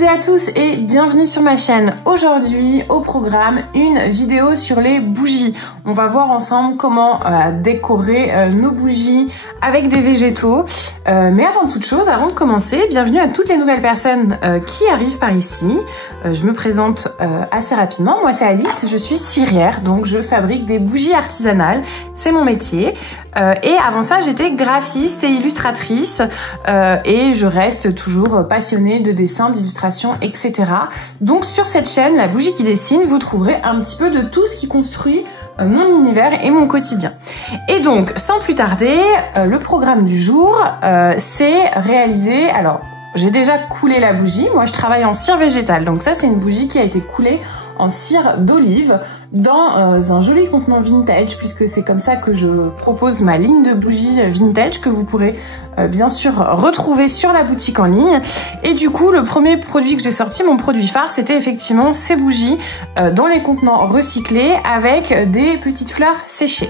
toutes et à tous et bienvenue sur ma chaîne. Aujourd'hui au programme une vidéo sur les bougies. On va voir ensemble comment décorer nos bougies avec des végétaux. Mais avant toute chose, avant de commencer, bienvenue à toutes les nouvelles personnes qui arrivent par ici. Je me présente assez rapidement. Moi c'est Alice, je suis cirière, donc je fabrique des bougies artisanales. C'est mon métier. Et avant ça, j'étais graphiste et illustratrice et je reste toujours passionnée de dessin, d'illustration, etc. Donc sur cette chaîne, La Bougie qui dessine, vous trouverez un petit peu de tout ce qui construit mon univers et mon quotidien. Et donc, sans plus tarder, le programme du jour, c'est réaliser... Alors, j'ai déjà coulé la bougie. Moi, je travaille en cire végétale. Donc ça, c'est une bougie qui a été coulée en cire d'olive dans un joli contenant vintage, puisque c'est comme ça que je propose ma ligne de bougies vintage que vous pourrez bien sûr retrouver sur la boutique en ligne. Et du coup, le premier produit que j'ai sorti, mon produit phare, c'était effectivement ces bougies dans les contenants recyclés avec des petites fleurs séchées.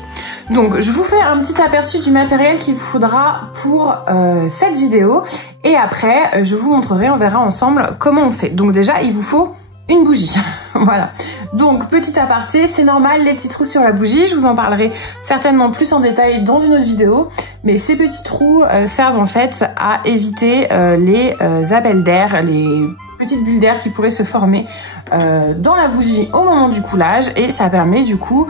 Donc, je vous fais un petit aperçu du matériel qu'il vous faudra pour cette vidéo. Et après, je vous montrerai, on verra ensemble comment on fait. Donc déjà, il vous faut une bougie. Voilà. Donc, petit aparté, c'est normal, les petits trous sur la bougie, je vous en parlerai certainement plus en détail dans une autre vidéo, mais ces petits trous servent en fait à éviter les appels d'air, les petites bulles d'air qui pourraient se former dans la bougie au moment du coulage, et ça permet du coup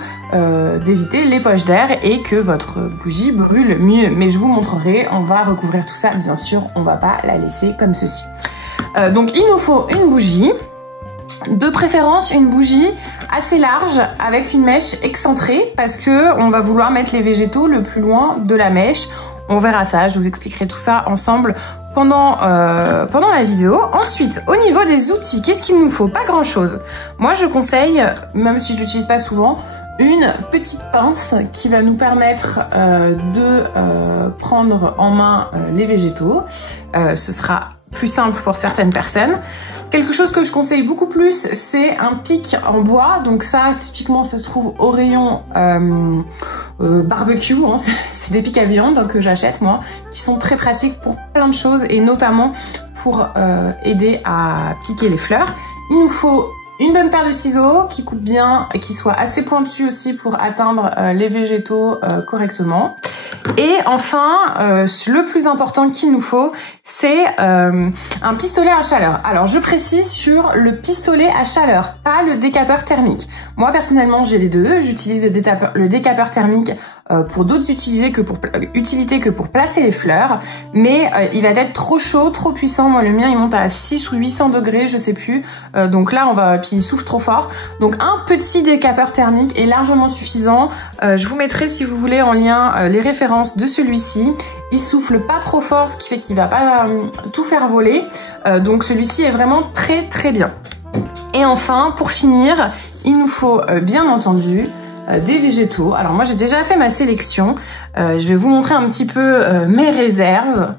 d'éviter les poches d'air et que votre bougie brûle mieux. Mais je vous montrerai, on va recouvrir tout ça, bien sûr, on va pas la laisser comme ceci. Donc, il nous faut une bougie. De préférence une bougie assez large avec une mèche excentrée parce que on va vouloir mettre les végétaux le plus loin de la mèche. On verra ça, je vous expliquerai tout ça ensemble pendant la vidéo. Ensuite, au niveau des outils, qu'est-ce qu'il nous faut? Pas grand chose. Moi je conseille, même si je l'utilise pas souvent, une petite pince qui va nous permettre de prendre en main les végétaux. Ce sera plus simple pour certaines personnes. Quelque chose que je conseille beaucoup plus, c'est un pic en bois. Donc ça, typiquement, ça se trouve au rayon barbecue. Hein. C'est des pics à viande que j'achète, moi, qui sont très pratiques pour plein de choses et notamment pour aider à piquer les fleurs. Il nous faut une bonne paire de ciseaux qui coupent bien et qui soient assez pointus aussi pour atteindre les végétaux correctement. Et enfin, le plus important qu'il nous faut, c'est un pistolet à chaleur. Alors, je précise sur le pistolet à chaleur, pas le décapeur thermique. Moi, personnellement, j'ai les deux. J'utilise le décapeur thermique pour d'autres utilités que pour placer les fleurs. Mais il va être trop chaud, trop puissant. Moi, le mien, il monte à 600 ou 800 degrés, je sais plus. Donc là, puis il souffle trop fort. Donc, un petit décapeur thermique est largement suffisant. Je vous mettrai, si vous voulez, en lien les références de celui-ci. Il souffle pas trop fort, ce qui fait qu'il va pas tout faire voler. Donc celui-ci est vraiment très très bien. Et enfin, pour finir, il nous faut bien entendu des végétaux. Alors moi j'ai déjà fait ma sélection. Je vais vous montrer un petit peu mes réserves.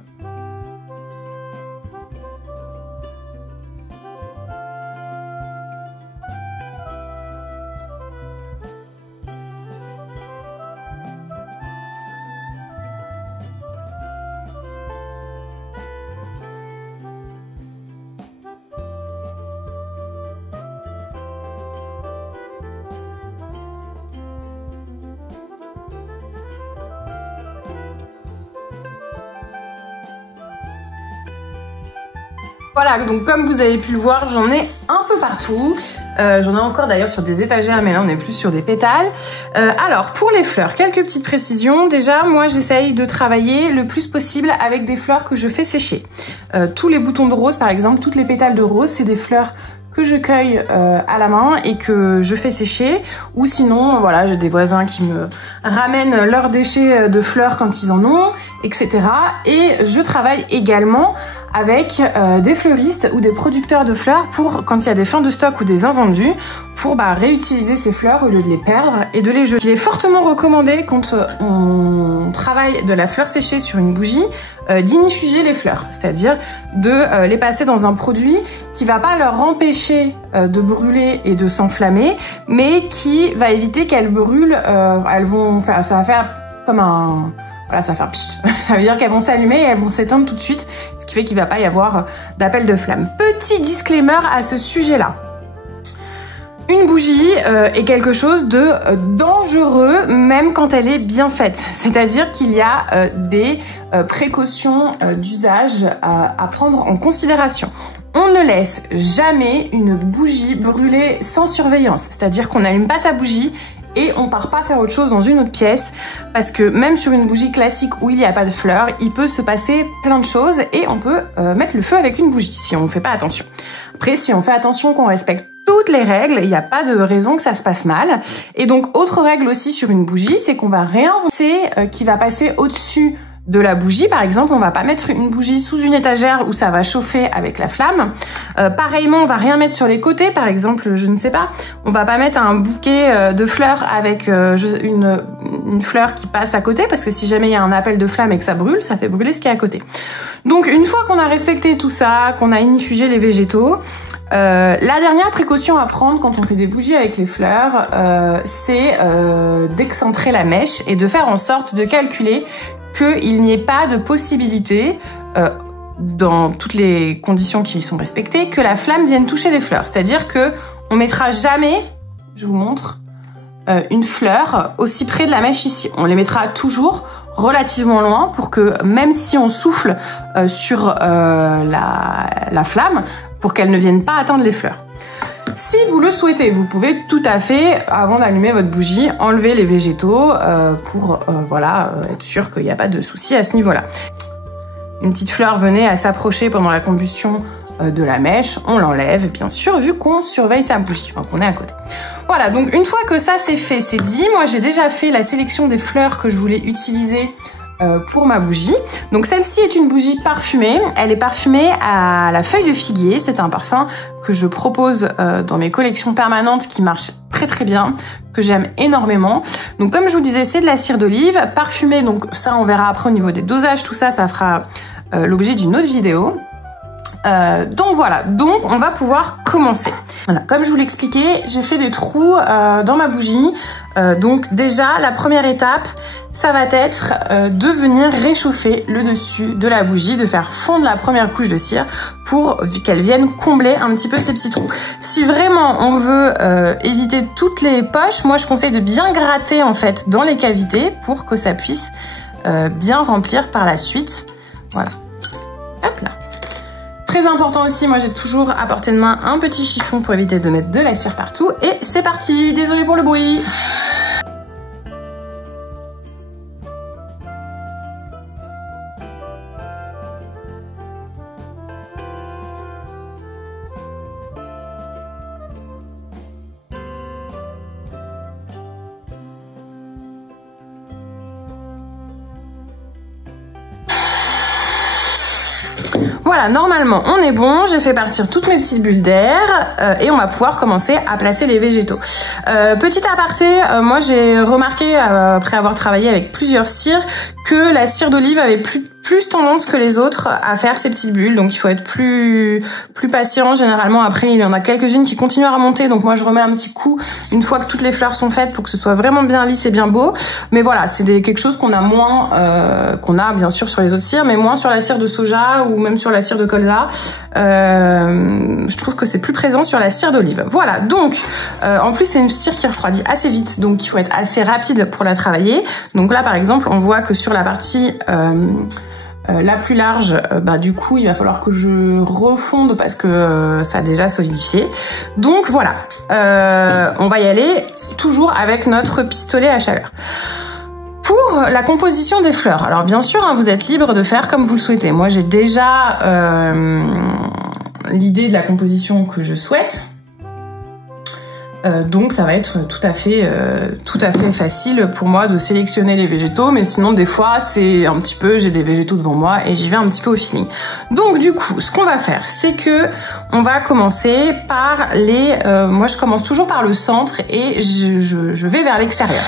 Voilà, donc comme vous avez pu le voir, j'en ai un peu partout. J'en ai encore d'ailleurs sur des étagères, mais là on est plus sur des pétales. Alors, pour les fleurs, quelques petites précisions. Déjà, moi j'essaye de travailler le plus possible avec des fleurs que je fais sécher. Tous les boutons de rose, par exemple, toutes les pétales de rose, c'est des fleurs que je cueille à la main et que je fais sécher, ou sinon voilà, j'ai des voisins qui me ramènent leurs déchets de fleurs quand ils en ont, etc. Et je travaille également avec des fleuristes ou des producteurs de fleurs pour quand il y a des fins de stock ou des invendus, pour réutiliser ces fleurs au lieu de les perdre et de les jeter. Il est fortement recommandé quand on travaille de la fleur séchée sur une bougie d'inifuger les fleurs, c'est-à-dire de les passer dans un produit qui va pas leur empêcher de brûler et de s'enflammer, mais qui va éviter qu'elles brûlent. Ça va faire comme un voilà, ça va faire pchit. Ça veut dire qu'elles vont s'allumer et elles vont s'éteindre tout de suite, ce qui fait qu'il ne va pas y avoir d'appel de flamme. Petit disclaimer à ce sujet-là. Une bougie est quelque chose de dangereux, même quand elle est bien faite. C'est-à-dire qu'il y a des précautions d'usage à prendre en considération. On ne laisse jamais une bougie brûler sans surveillance. C'est-à-dire qu'on n'allume pas sa bougie et on part pas faire autre chose dans une autre pièce, parce que même sur une bougie classique où il n'y a pas de fleurs, il peut se passer plein de choses et on peut mettre le feu avec une bougie si on ne fait pas attention. Après, si on fait attention, qu'on respecte toutes les règles, il n'y a pas de raison que ça se passe mal. Et donc, autre règle aussi sur une bougie, c'est qu'on va réinventer qui va passer au-dessus de la bougie. Par exemple, on va pas mettre une bougie sous une étagère où ça va chauffer avec la flamme. Pareillement, on va rien mettre sur les côtés. Par exemple, je ne sais pas, on va pas mettre un bouquet de fleurs avec une fleur qui passe à côté, parce que si jamais il y a un appel de flamme et que ça brûle, ça fait brûler ce qui est à côté. Donc, une fois qu'on a respecté tout ça, qu'on a inifugé les végétaux, la dernière précaution à prendre quand on fait des bougies avec les fleurs, c'est d'excentrer la mèche et de faire en sorte de calculer qu'il n'y ait pas de possibilité, dans toutes les conditions qui sont respectées, que la flamme vienne toucher les fleurs. C'est-à-dire que on mettra jamais, je vous montre, une fleur aussi près de la mèche ici. On les mettra toujours relativement loin pour que même si on souffle sur la flamme, pour qu'elle ne vienne pas atteindre les fleurs. Si vous le souhaitez, vous pouvez tout à fait, avant d'allumer votre bougie, enlever les végétaux pour voilà, être sûr qu'il n'y a pas de souci à ce niveau-là. Une petite fleur venait à s'approcher pendant la combustion de la mèche, on l'enlève bien sûr, vu qu'on surveille sa bougie, enfin qu'on est à côté. Voilà, donc une fois que ça c'est fait, c'est dit, moi j'ai déjà fait la sélection des fleurs que je voulais utiliser pour ma bougie. Donc celle-ci est une bougie parfumée. Elle est parfumée à la feuille de figuier. C'est un parfum que je propose dans mes collections permanentes qui marche très très bien, que j'aime énormément. Donc comme je vous disais, c'est de la cire d'olive parfumée. Donc ça, on verra après au niveau des dosages. Tout ça, ça fera l'objet d'une autre vidéo. Donc voilà, donc on va pouvoir commencer. Voilà, comme je vous l'expliquais, j'ai fait des trous dans ma bougie. Donc déjà, la première étape, ça va être de venir réchauffer le dessus de la bougie, de faire fondre la première couche de cire pour qu'elle vienne combler un petit peu ces petits trous. Si vraiment on veut éviter toutes les poches, moi je conseille de bien gratter en fait dans les cavités pour que ça puisse bien remplir par la suite. Voilà, hop là. Très important aussi, moi j'ai toujours à portée de main un petit chiffon pour éviter de mettre de la cire partout. Et c'est parti, désolée pour le bruit. Voilà, normalement on est bon, j'ai fait partir toutes mes petites bulles d'air et on va pouvoir commencer à placer les végétaux. Petit aparté, moi j'ai remarqué après avoir travaillé avec plusieurs cires que la cire d'olive avait plus tendance que les autres à faire ces petites bulles, donc il faut être plus patient. Généralement après il y en a quelques-unes qui continuent à remonter, donc moi je remets un petit coup une fois que toutes les fleurs sont faites pour que ce soit vraiment bien lisse et bien beau. Mais voilà, c'est quelque chose qu'on a moins, qu'on a bien sûr sur les autres cires, mais moins sur la cire de soja ou même sur la cire de colza. Je trouve que c'est plus présent sur la cire d'olive. Voilà, donc en plus c'est une cire qui refroidit assez vite, donc il faut être assez rapide pour la travailler. Donc là par exemple on voit que sur la partie la plus large, bah du coup il va falloir que je refonde parce que ça a déjà solidifié. Donc voilà, on va y aller toujours avec notre pistolet à chaleur. Pour la composition des fleurs, alors bien sûr hein, vous êtes libre de faire comme vous le souhaitez. Moi j'ai déjà l'idée de la composition que je souhaite. Donc ça va être tout à fait facile pour moi de sélectionner les végétaux, mais sinon des fois c'est un petit peu, j'ai des végétaux devant moi et j'y vais un petit peu au feeling. Donc du coup ce qu'on va faire c'est que on va commencer par les, moi je commence toujours par le centre et je vais vers l'extérieur.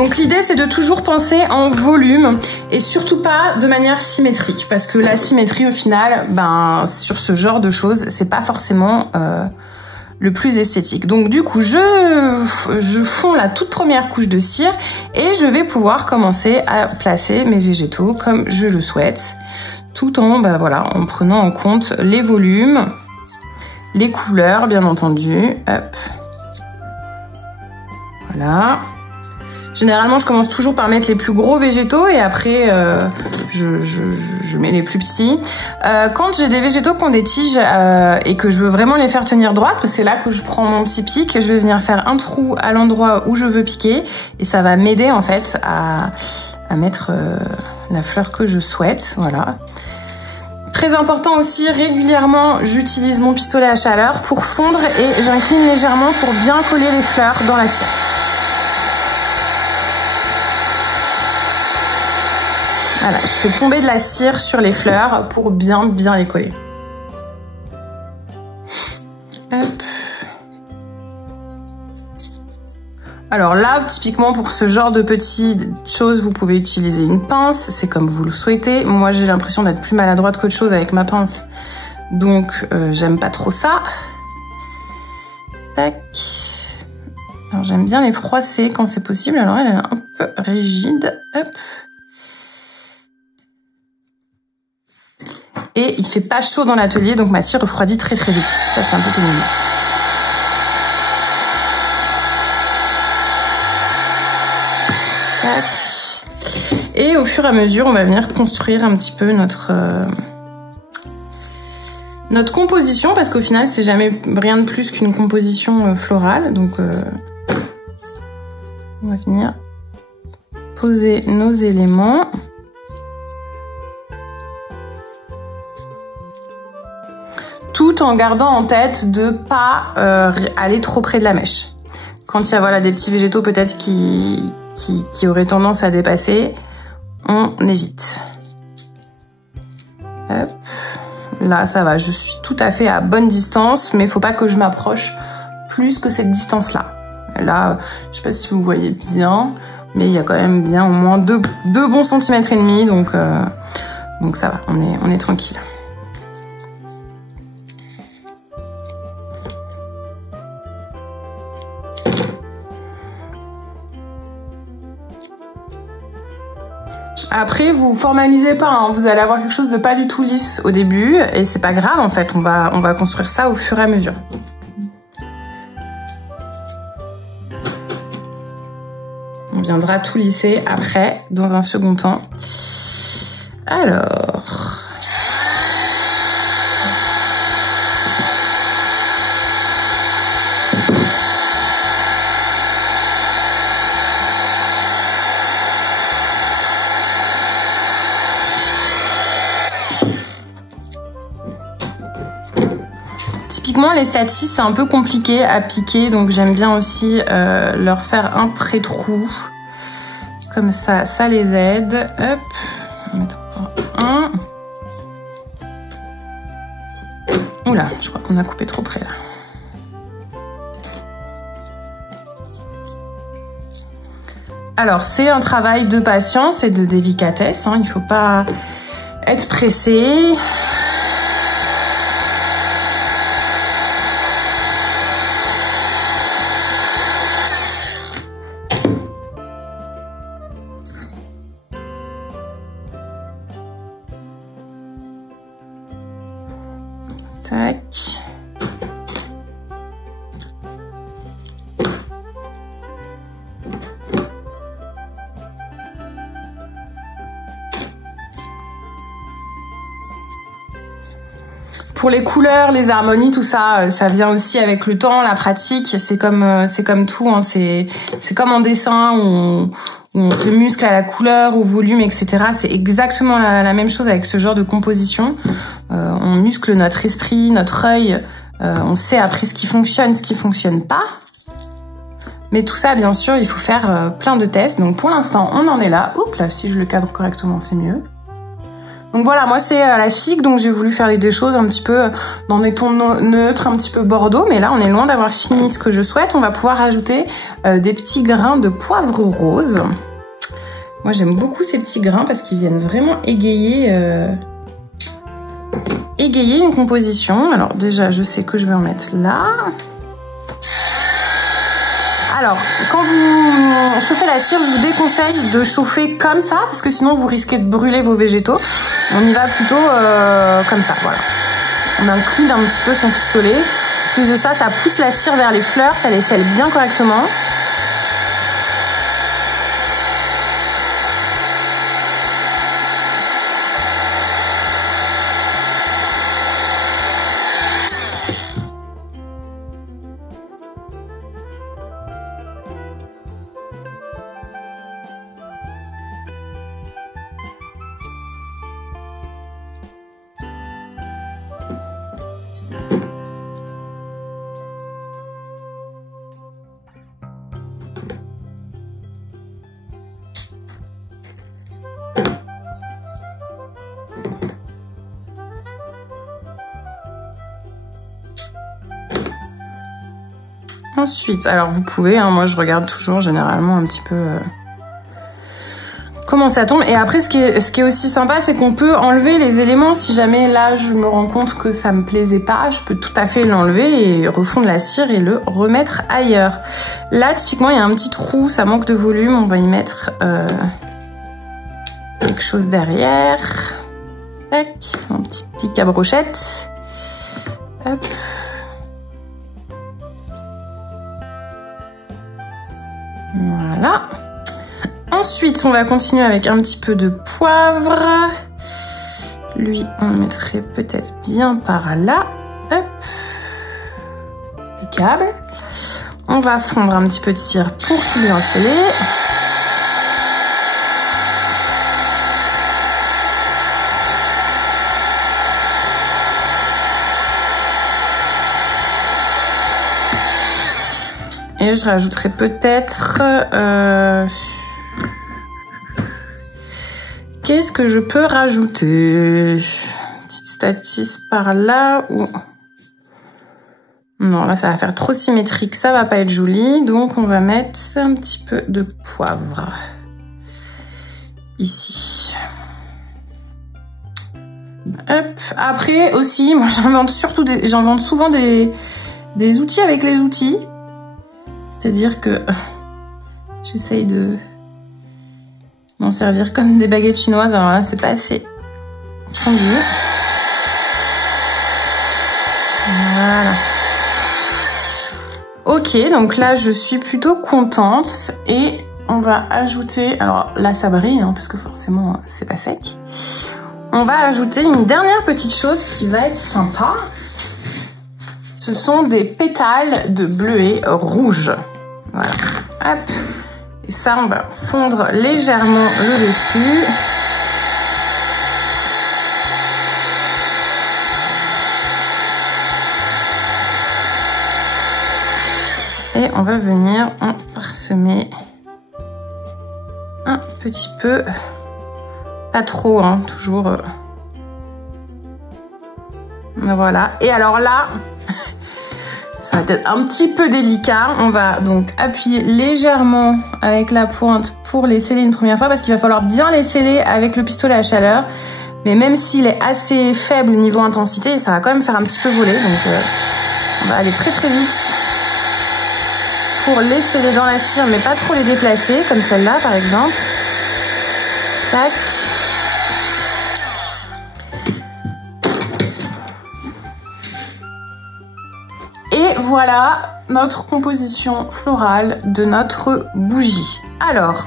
Donc l'idée c'est de toujours penser en volume et surtout pas de manière symétrique parce que la symétrie au final, ben sur ce genre de choses, c'est pas forcément le plus esthétique. Donc du coup, je fonds la toute première couche de cire et je vais pouvoir commencer à placer mes végétaux comme je le souhaite, tout en voilà, en prenant en compte les volumes, les couleurs bien entendu. Hop. Voilà. Généralement, je commence toujours par mettre les plus gros végétaux et après, je mets les plus petits. Quand j'ai des végétaux qui ont des tiges et que je veux vraiment les faire tenir droite, c'est là que je prends mon petit pic, je vais venir faire un trou à l'endroit où je veux piquer et ça va m'aider en fait à mettre la fleur que je souhaite. Voilà. Très important aussi, régulièrement, j'utilise mon pistolet à chaleur pour fondre et j'incline légèrement pour bien coller les fleurs dans la cire. Voilà, je fais tomber de la cire sur les fleurs pour bien les coller. Hop. Alors là, typiquement pour ce genre de petites choses, vous pouvez utiliser une pince, c'est comme vous le souhaitez. Moi, j'ai l'impression d'être plus maladroite qu'autre chose avec ma pince, donc j'aime pas trop ça. Tac. Alors j'aime bien les froisser quand c'est possible, alors elle est un peu rigide. Hop. Et il fait pas chaud dans l'atelier, donc ma cire refroidit très vite. Ça, c'est un peu pénible. Et au fur et à mesure, on va venir construire un petit peu notre composition, parce qu'au final, c'est jamais rien de plus qu'une composition florale. Donc, on va venir poser nos éléments. Tout en gardant en tête de pas aller trop près de la mèche. Quand il y a voilà, des petits végétaux peut-être qui auraient tendance à dépasser, on évite. Hop. Là, ça va, je suis tout à fait à bonne distance, mais il ne faut pas que je m'approche plus que cette distance-là. Là, je ne sais pas si vous voyez bien, mais il y a quand même bien au moins 2 bons centimètres et demi, donc ça va, on est tranquille. Après, vous formalisez pas, hein. Vous allez avoir quelque chose de pas du tout lisse au début, et c'est pas grave en fait, on va construire ça au fur et à mesure. On viendra tout lisser après, dans un second temps. Alors... Typiquement, les statis, c'est un peu compliqué à piquer, donc j'aime bien aussi leur faire un pré-trou. Comme ça, ça les aide. Hop, on va mettre encore un. Oula, je crois qu'on a coupé trop près là. Alors, c'est un travail de patience et de délicatesse, hein. Il ne faut pas être pressé. Tac. Pour les couleurs, les harmonies, tout ça, ça vient aussi avec le temps, la pratique. C'est comme tout, hein. C'est comme en dessin où on se muscle à la couleur, au volume, etc. C'est exactement la même chose avec ce genre de composition. On muscle notre esprit, notre œil. On sait après ce qui fonctionne pas. Mais tout ça, bien sûr, il faut faire plein de tests. Donc pour l'instant, on en est là. Oups là, si je le cadre correctement, c'est mieux. Donc voilà, moi c'est la figue, donc j'ai voulu faire des choses un petit peu dans des tons neutres, un petit peu bordeaux, mais là on est loin d'avoir fini ce que je souhaite. On va pouvoir rajouter des petits grains de poivre rose. Moi j'aime beaucoup ces petits grains parce qu'ils viennent vraiment égayer une composition. Alors déjà je sais que je vais en mettre là. Alors, quand vous chauffez la cire, je vous déconseille de chauffer comme ça, parce que sinon vous risquez de brûler vos végétaux. On y va plutôt comme ça, voilà. On incline un petit peu son pistolet. Plus de ça, ça pousse la cire vers les fleurs, ça les scelle bien correctement. Ensuite, alors vous pouvez, hein, moi je regarde toujours généralement un petit peu comment ça tombe. Et après, ce qui est aussi sympa, c'est qu'on peut enlever les éléments. Si jamais là, je me rends compte que ça me plaisait pas, je peux tout à fait l'enlever et refondre la cire et le remettre ailleurs. Là, typiquement, il y a un petit trou, ça manque de volume. On va y mettre quelque chose derrière. Tac, un petit pic à brochette. Hop. Voilà. Ensuite, on va continuer avec un petit peu de poivre. Lui, on le mettrait peut-être bien par là. Hop. Impeccable. On va fondre un petit peu de cire pour tout bien sceller. Et je rajouterai peut-être... Qu'est-ce que je peux rajouter? Petite statisse par là ou... Non, là ça va faire trop symétrique, ça va pas être joli. Donc on va mettre un petit peu de poivre. Ici. Hop. Après aussi, moi j'invente souvent des outils avec les outils. C'est-à-dire que j'essaye de m'en servir comme des baguettes chinoises. Alors là, c'est pas assez fondu. Voilà. Ok, donc là, je suis plutôt contente. Et on va ajouter... Alors là, ça brille, hein, parce que forcément, c'est pas sec. On va ajouter une dernière petite chose qui va être sympa. Ce sont des pétales de bleuet rouge. Voilà. Hop. Et ça, on va fondre légèrement le dessus. Et on va venir en parsemer un petit peu. Pas trop, hein, toujours. Voilà. Et alors là... Ça va être un petit peu délicat. On va donc appuyer légèrement avec la pointe pour les sceller une première fois parce qu'il va falloir bien les sceller avec le pistolet à chaleur. Mais même s'il est assez faible niveau intensité, ça va quand même faire un petit peu voler. Donc on va aller très très vite pour les sceller dans la cire, mais pas trop les déplacer, comme celle-là par exemple. Tac. Et voilà notre composition florale de notre bougie. Alors,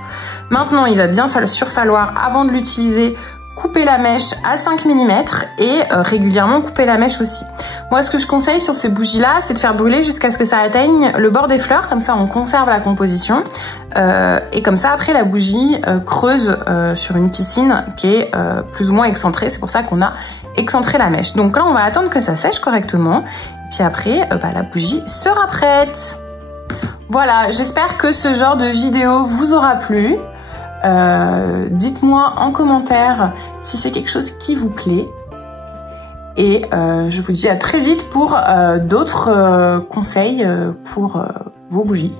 maintenant il va bien falloir, avant de l'utiliser, couper la mèche à 5 mm et régulièrement couper la mèche aussi. Moi, ce que je conseille sur ces bougies-là, c'est de faire brûler jusqu'à ce que ça atteigne le bord des fleurs. Comme ça, on conserve la composition. Et comme ça, après, la bougie creuse sur une piscine qui est plus ou moins excentrée. C'est pour ça qu'on a excentré la mèche. Donc là, on va attendre que ça sèche correctement. Puis après, la bougie sera prête. Voilà, j'espère que ce genre de vidéo vous aura plu. Dites-moi en commentaire si c'est quelque chose qui vous plaît. Et je vous dis à très vite pour d'autres conseils pour vos bougies.